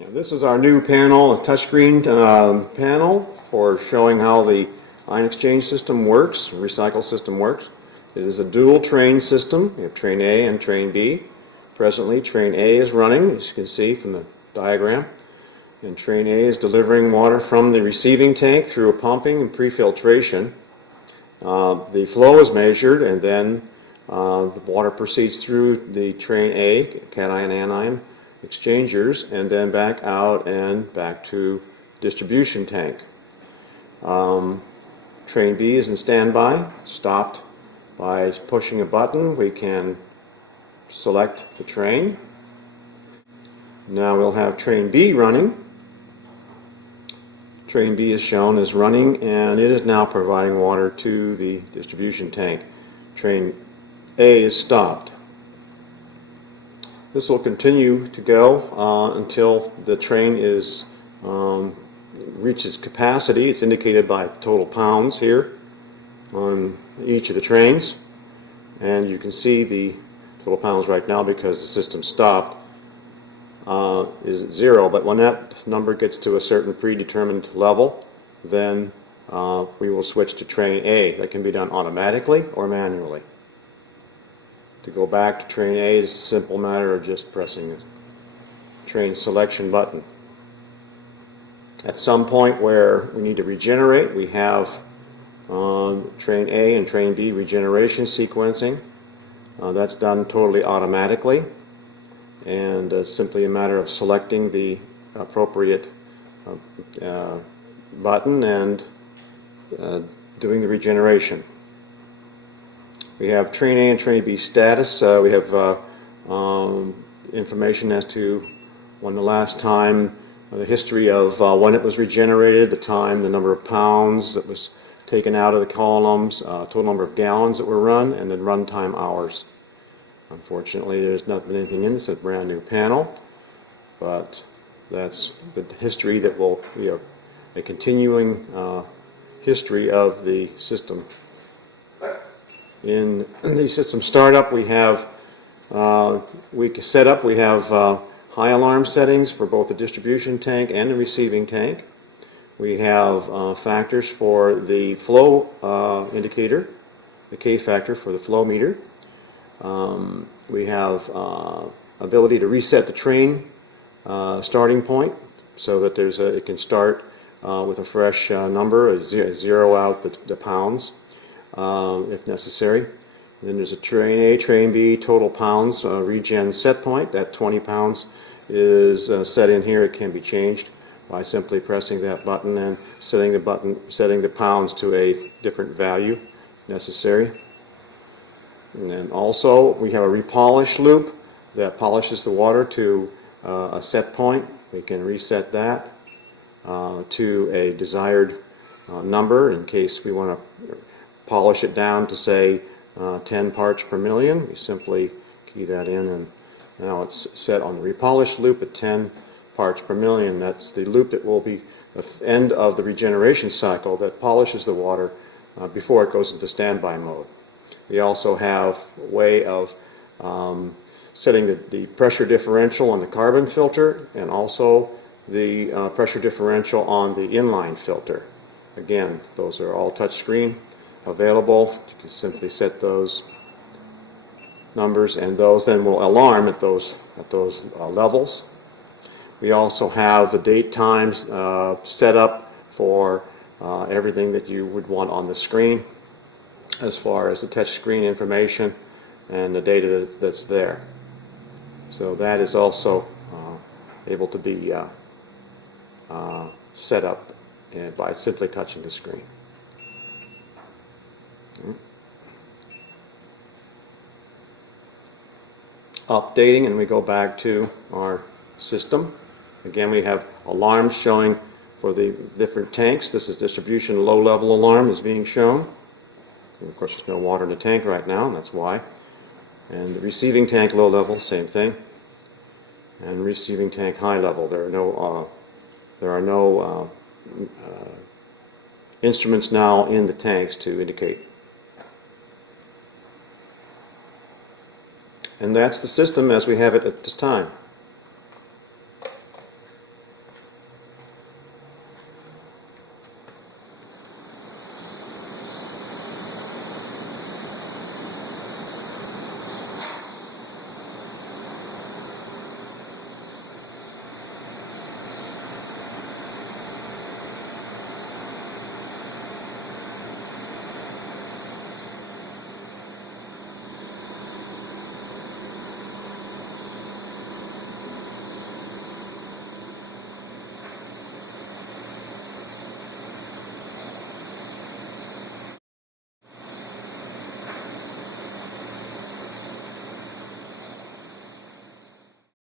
Yeah, this is our new panel, a touchscreen panel for showing how the ion exchange system works, recycle system works. It is a dual train system. We have train A and train B. Presently, train A is running, as you can see from the diagram. And train A is delivering water from the receiving tank through a pumping and pre-filtration. The flow is measured, and then the water proceeds through the train A, cation anion exchangers, and then back out and back to distribution tank. Train B is in standby, stopped by pushing a button. We can select the train. Now we'll have train B running. Train B is shown as running, and it is now providing water to the distribution tank. Train A is stopped. This will continue to go until the train is reaches capacity. It's indicated by total pounds here on each of the trains, and you can see the total pounds right now because the system stopped is at 0, but when that number gets to a certain predetermined level, then we will switch to train A. That can be done automatically or manually. To go back to train A is a simple matter of just pressing the train selection button. At some point where we need to regenerate, we have train A and train B regeneration sequencing. That's done totally automatically, and it's simply a matter of selecting the appropriate button and doing the regeneration. We have train A and train B status. We have information as to when the last time, the history of when it was regenerated, the time, the number of pounds that was taken out of the columns, total number of gallons that were run, and then runtime hours. Unfortunately, there's not been anything in this. It's a brand new panel, but that's the history that will be a continuing history of the system. In the system startup, we have we have high alarm settings for both the distribution tank and the receiving tank. We have factors for the flow indicator, the K factor for the flow meter. We have ability to reset the train starting point so that it can start with a fresh number, zero out the pounds if necessary. Then there's a train A, train B, total pounds, regen set point. That 20 pounds is set in here. It can be changed by simply pressing that button and setting the pounds to a different value necessary. And then also we have a repolish loop that polishes the water to a set point. We can reset that to a desired number in case we want to polish it down to say 10 parts per million. We simply key that in, and now it's set on the repolish loop at 10 parts per million. That's the loop that will be the end of the regeneration cycle that polishes the water before it goes into standby mode. We also have a way of setting the pressure differential on the carbon filter, and also the pressure differential on the inline filter. Again, those are all touchscreen available. You can simply set those numbers, and those then will alarm at those levels. We also have the date times set up for everything that you would want on the screen, as far as the touch screen information and the data that's there. So that is also able to be set up by simply touching the screen. Updating, and we go back to our system. Again, we have alarms showing for the different tanks. This is distribution low-level alarm is being shown. And of course, there's no water in the tank right now, and that's why. And the receiving tank low level, same thing. And receiving tank high level, there are no instruments now in the tanks to indicate. And that's the system as we have it at this time.